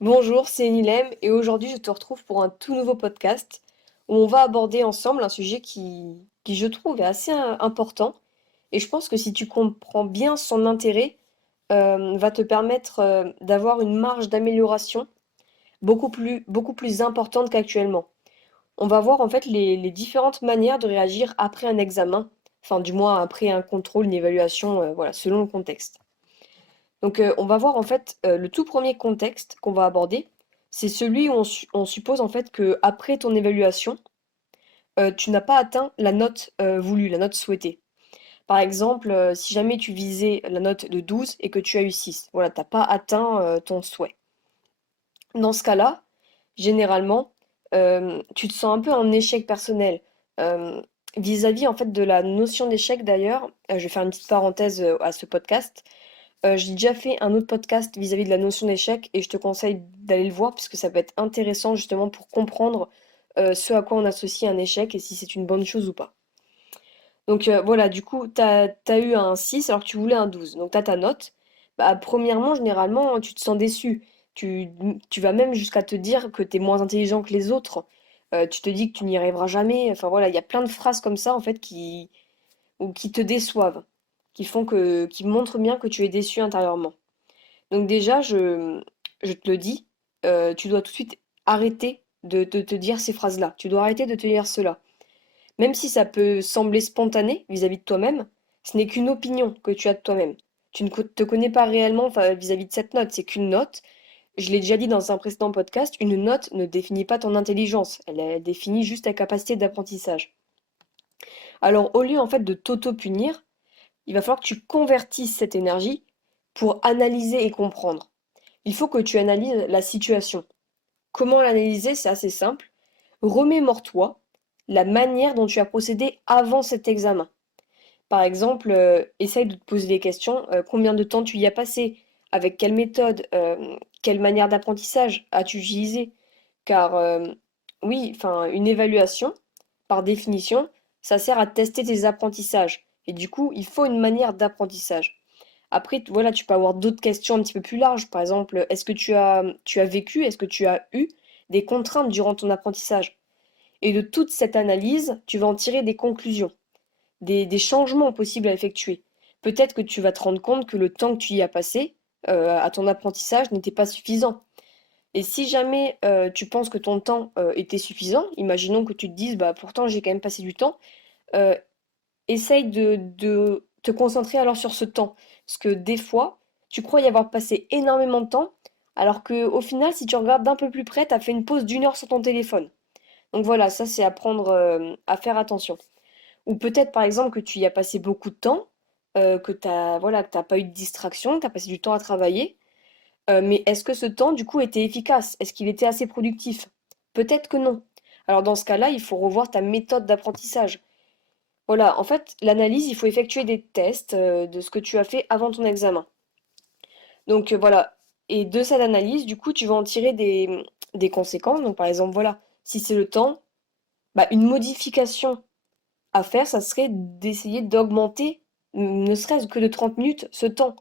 Bonjour, c'est Nilem et aujourd'hui je te retrouve pour un tout nouveau podcast où on va aborder ensemble un sujet qui je trouve est assez important et je pense que si tu comprends bien son intérêt, va te permettre d'avoir une marge d'amélioration beaucoup plus importante qu'actuellement. On va voir en fait les différentes manières de réagir après un examen, enfin du moins après un contrôle, une évaluation, voilà, selon le contexte. Donc, on va voir en fait le tout premier contexte qu'on va aborder, c'est celui où on suppose en fait que après ton évaluation, tu n'as pas atteint la note voulue, la note souhaitée. Par exemple, si jamais tu visais la note de 12 et que tu as eu 6, voilà, t'as pas atteint ton souhait. Dans ce cas-là, généralement, tu te sens un peu en échec personnel. Euh, Vis-à-vis en fait de la notion d'échec d'ailleurs, je vais faire une petite parenthèse à ce podcast. J'ai déjà fait un autre podcast vis-à-vis de la notion d'échec et je te conseille d'aller le voir puisque ça peut être intéressant justement pour comprendre ce à quoi on associe un échec et si c'est une bonne chose ou pas. Donc voilà, du coup, t'as eu un 6 alors que tu voulais un 12. Donc t'as ta note. Bah, premièrement, généralement, tu te sens déçu. Tu, tu vas même jusqu'à te dire que t'es moins intelligent que les autres. Tu te dis que tu n'y arriveras jamais. Enfin voilà, il y a plein de phrases comme ça en fait ou qui te déçoivent, qui montrent bien que tu es déçu intérieurement. Donc déjà, je te le dis, tu dois tout de suite arrêter de te dire ces phrases-là. Tu dois arrêter de te dire cela. Même si ça peut sembler spontané vis-à-vis de toi-même, ce n'est qu'une opinion que tu as de toi-même. Tu ne te connais pas réellement enfin, vis-à-vis de cette note, c'est qu'une note. Je l'ai déjà dit dans un précédent podcast, une note ne définit pas ton intelligence, elle définit juste ta capacité d'apprentissage. Alors au lieu en fait de t'auto-punir, il va falloir que tu convertisses cette énergie pour analyser et comprendre. Il faut que tu analyses la situation. Comment l'analyser? C'est assez simple. Remémore-toi la manière dont tu as procédé avant cet examen. Par exemple, essaye de te poser des questions. Combien de temps tu y as passé? Avec quelle méthode? Quelle manière d'apprentissage as-tu utilisé? Car oui, enfin, une évaluation, par définition, ça sert à tester tes apprentissages. Et du coup, il faut une manière d'apprentissage. Après, voilà, tu peux avoir d'autres questions un petit peu plus larges. Par exemple, est-ce que tu as vécu, est-ce que tu as eu des contraintes durant ton apprentissage? Et de toute cette analyse, tu vas en tirer des conclusions, des changements possibles à effectuer. Peut-être que tu vas te rendre compte que le temps que tu y as passé à ton apprentissage n'était pas suffisant. Et si jamais tu penses que ton temps était suffisant, imaginons que tu te dises, bah pourtant j'ai quand même passé du temps, euh, essaye de te concentrer alors sur ce temps. Parce que des fois, tu crois y avoir passé énormément de temps, alors que au final, si tu regardes d'un peu plus près, tu as fait une pause d'une heure sur ton téléphone. Donc voilà, ça c'est à prendre, à faire attention. Ou peut-être par exemple que tu y as passé beaucoup de temps, que t'as voilà, que t'as pas eu de distraction, que tu as passé du temps à travailler. Mais est-ce que ce temps, du coup, était efficace? Est-ce qu'il était assez productif? Peut-être que non. Alors dans ce cas-là, il faut revoir ta méthode d'apprentissage. Voilà, en fait, l'analyse, il faut effectuer des tests de ce que tu as fait avant ton examen. Donc voilà, et de cette analyse, du coup, tu vas en tirer des conséquences. Donc par exemple, voilà, si c'est le temps, bah, une modification à faire, ça serait d'essayer d'augmenter, ne serait-ce que de 30 minutes, ce temps.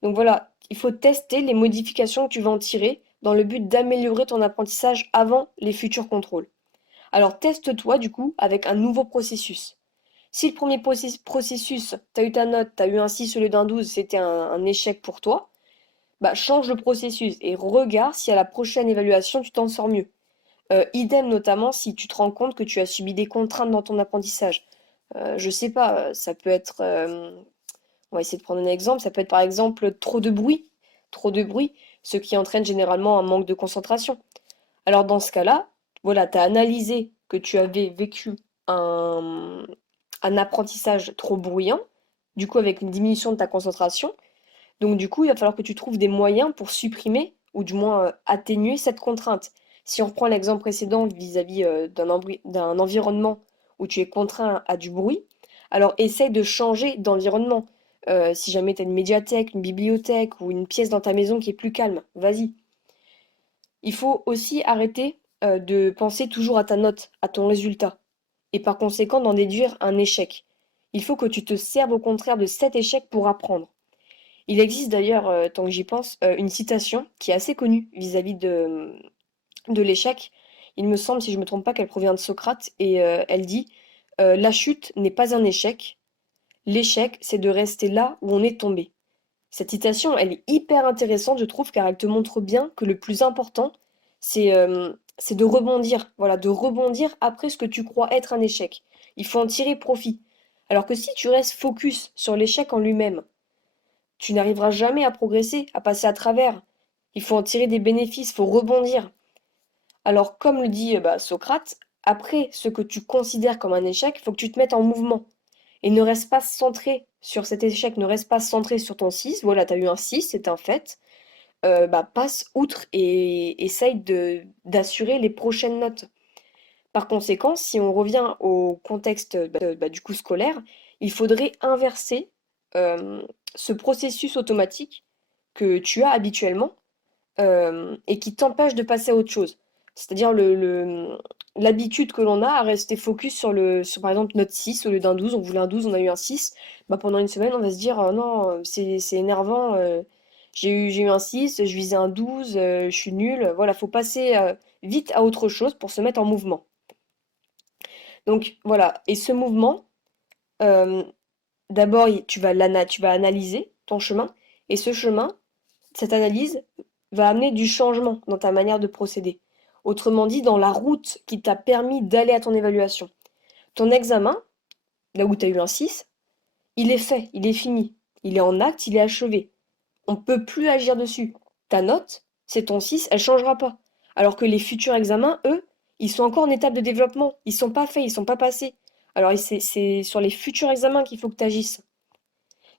Donc voilà, il faut tester les modifications que tu vas en tirer dans le but d'améliorer ton apprentissage avant les futurs contrôles. Alors teste-toi du coup avec un nouveau processus. Si le premier processus, tu as eu ta note, tu as eu un 6 au lieu d'un 12, c'était un échec pour toi, bah change le processus et regarde si à la prochaine évaluation tu t'en sors mieux. Idem notamment si tu te rends compte que tu as subi des contraintes dans ton apprentissage. Je sais pas, ça peut être, on va essayer de prendre un exemple, ça peut être par exemple trop de bruit, ce qui entraîne généralement un manque de concentration. Alors dans ce cas-là, voilà, tu as analysé que tu avais vécu un, un apprentissage trop bruyant, du coup avec une diminution de ta concentration. Donc du coup, il va falloir que tu trouves des moyens pour supprimer ou du moins atténuer cette contrainte. Si on reprend l'exemple précédent vis-à-vis d'un environnement où tu es contraint à du bruit, alors essaye de changer d'environnement. Si jamais tu as une médiathèque, une bibliothèque ou une pièce dans ta maison qui est plus calme, vas-y. Il faut aussi arrêter de penser toujours à ta note, à ton résultat, et par conséquent d'en déduire un échec. Il faut que tu te serves au contraire de cet échec pour apprendre. Il existe d'ailleurs, tant que j'y pense, une citation qui est assez connue vis-à-vis de l'échec. Il me semble, si je ne me trompe pas, qu'elle provient de Socrate et elle dit La chute n'est pas un échec. L'échec, c'est de rester là où on est tombé. Cette citation, elle est hyper intéressante, je trouve, car elle te montre bien que le plus important, c'est de rebondir. Voilà, de rebondir après ce que tu crois être un échec. Il faut en tirer profit. Alors que si tu restes focus sur l'échec en lui-même, tu n'arriveras jamais à progresser, à passer à travers. Il faut en tirer des bénéfices, il faut rebondir. Alors, comme le dit Socrate, après ce que tu considères comme un échec, il faut que tu te mettes en mouvement. Et ne reste pas centré sur cet échec, ne reste pas centré sur ton 6. Voilà, tu as eu un 6, c'est un fait. Passe outre et essaye d'assurer les prochaines notes. Par conséquent, si on revient au contexte du coup scolaire, il faudrait inverser euh, ce processus automatique que tu as habituellement et qui t'empêche de passer à autre chose. C'est-à-dire l'habitude que l'on a à rester focus sur par exemple notre 6 au lieu d'un 12. On voulait un 12, on a eu un 6. Bah, pendant une semaine, on va se dire non, c'est énervant, j'ai eu un 6, je visais un 12, je suis nul. Voilà, faut passer vite à autre chose pour se mettre en mouvement. Donc voilà, et ce mouvement, euh, d'abord tu vas analyser ton chemin, et ce chemin, cette analyse va amener du changement dans ta manière de procéder. Autrement dit, dans la route qui t'a permis d'aller à ton évaluation. Ton examen, là où tu as eu un 6, il est fait, il est fini. Il est en acte, il est achevé. On ne peut plus agir dessus. Ta note, c'est ton 6, elle ne changera pas. Alors que les futurs examens, eux, ils sont encore en étape de développement. Ils ne sont pas faits, ils ne sont pas passés. Alors c'est sur les futurs examens qu'il faut que tu agisses.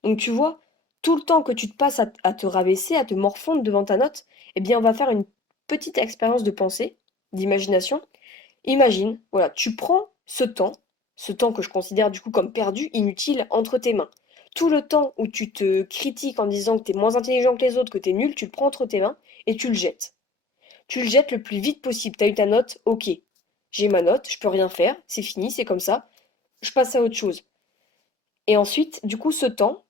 Donc tu vois, tout le temps que tu te passes à te rabaisser, à te morfondre devant ta note, eh bien on va faire une petite expérience de pensée, d'imagination. Imagine, voilà, tu prends ce temps que je considère du coup comme perdu, inutile, entre tes mains. Tout le temps où tu te critiques en disant que tu es moins intelligent que les autres, que tu es nul, tu le prends entre tes mains et tu le jettes. Tu le jettes le plus vite possible. Tu as eu ta note, ok. J'ai ma note, je peux rien faire, c'est fini, c'est comme ça. Je passe à autre chose. Et ensuite, du coup, ce temps,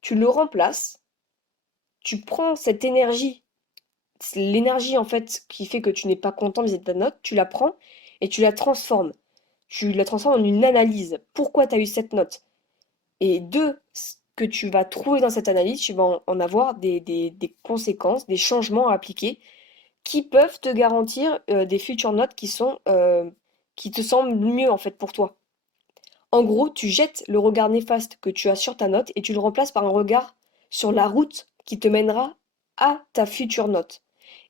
tu le remplaces, tu prends cette énergie, l'énergie en fait qui fait que tu n'es pas content vis-à-vis de ta note, tu la prends et tu la transformes. Tu la transformes en une analyse. Pourquoi tu as eu cette note? Et de ce que tu vas trouver dans cette analyse, tu vas en avoir des conséquences, des changements à appliquer qui peuvent te garantir des futures notes qui te semblent mieux en fait pour toi. En gros, tu jettes le regard néfaste que tu as sur ta note et tu le remplaces par un regard sur la route qui te mènera à ta future note.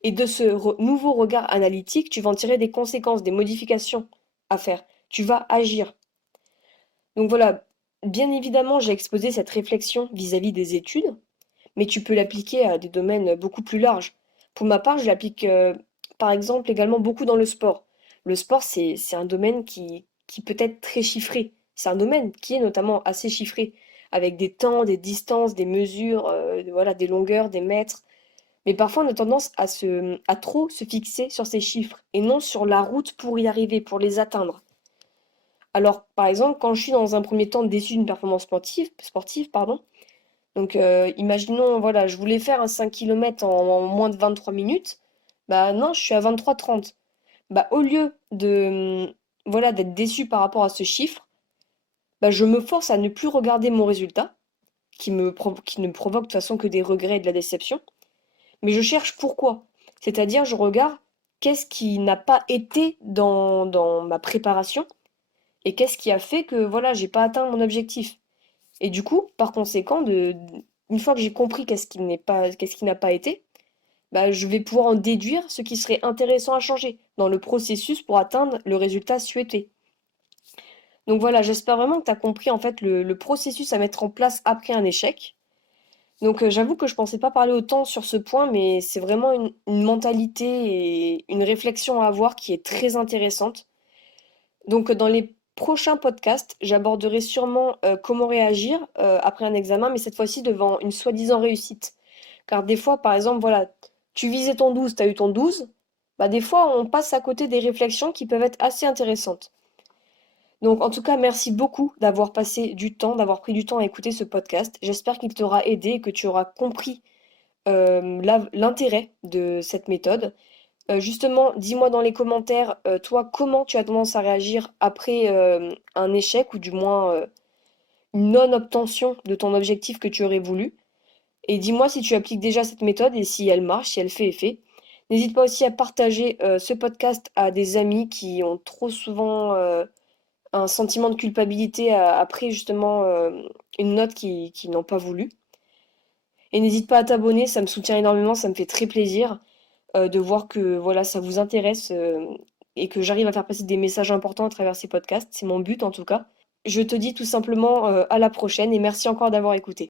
Et de ce nouveau regard analytique, tu vas en tirer des conséquences, des modifications à faire. Tu vas agir. Donc voilà, bien évidemment, j'ai exposé cette réflexion vis-à-vis des études, mais tu peux l'appliquer à des domaines beaucoup plus larges. Pour ma part, je l'applique par exemple également beaucoup dans le sport. Le sport, c'est un domaine qui peut être très chiffré. C'est un domaine qui est notamment assez chiffré, avec des temps, des distances, des mesures, voilà, des longueurs, des mètres. Mais parfois, on a tendance à trop se fixer sur ces chiffres et non sur la route pour y arriver, pour les atteindre. Alors, par exemple, quand je suis dans un premier temps déçu d'une performance sportive, pardon, donc imaginons, voilà, je voulais faire un 5 km en moins de 23 minutes, bah non, je suis à 23,30. Bah au lieu voilà, d'être déçu par rapport à ce chiffre, bah je me force à ne plus regarder mon résultat, qui ne me provoque de toute façon que des regrets et de la déception, mais je cherche pourquoi. C'est-à-dire, je regarde qu'est-ce qui n'a pas été dans ma préparation et qu'est-ce qui a fait que voilà, j'ai pas atteint mon objectif. Et du coup, par conséquent, une fois que j'ai compris qu'est-ce qui n'a pas été, bah, je vais pouvoir en déduire ce qui serait intéressant à changer dans le processus pour atteindre le résultat souhaité. Donc voilà, j'espère vraiment que tu as compris en fait le processus à mettre en place après un échec. Donc j'avoue que je pensais pas parler autant sur ce point, mais c'est vraiment une mentalité et une réflexion à avoir qui est très intéressante. Donc, dans les prochains podcasts, j'aborderai sûrement comment réagir après un examen, mais cette fois-ci devant une soi-disant réussite. Car des fois, par exemple, voilà, tu visais ton 12, tu as eu ton 12, bah des fois, on passe à côté des réflexions qui peuvent être assez intéressantes. Donc, en tout cas, merci beaucoup d'avoir passé du temps, d'avoir pris du temps à écouter ce podcast. J'espère qu'il t'aura aidé et que tu auras compris l'intérêt de cette méthode. Justement, dis-moi dans les commentaires, toi, comment tu as tendance à réagir après un échec ou du moins une non-obtention de ton objectif que tu aurais voulu. Et dis-moi si tu appliques déjà cette méthode et si elle marche, si elle fait effet. N'hésite pas aussi à partager ce podcast à des amis qui ont trop souvent un sentiment de culpabilité après justement une note qu'ils n'ont pas voulu. Et n'hésite pas à t'abonner, ça me soutient énormément, ça me fait très plaisir de voir que voilà, ça vous intéresse et que j'arrive à faire passer des messages importants à travers ces podcasts. C'est mon but en tout cas. Je te dis tout simplement à la prochaine et merci encore d'avoir écouté.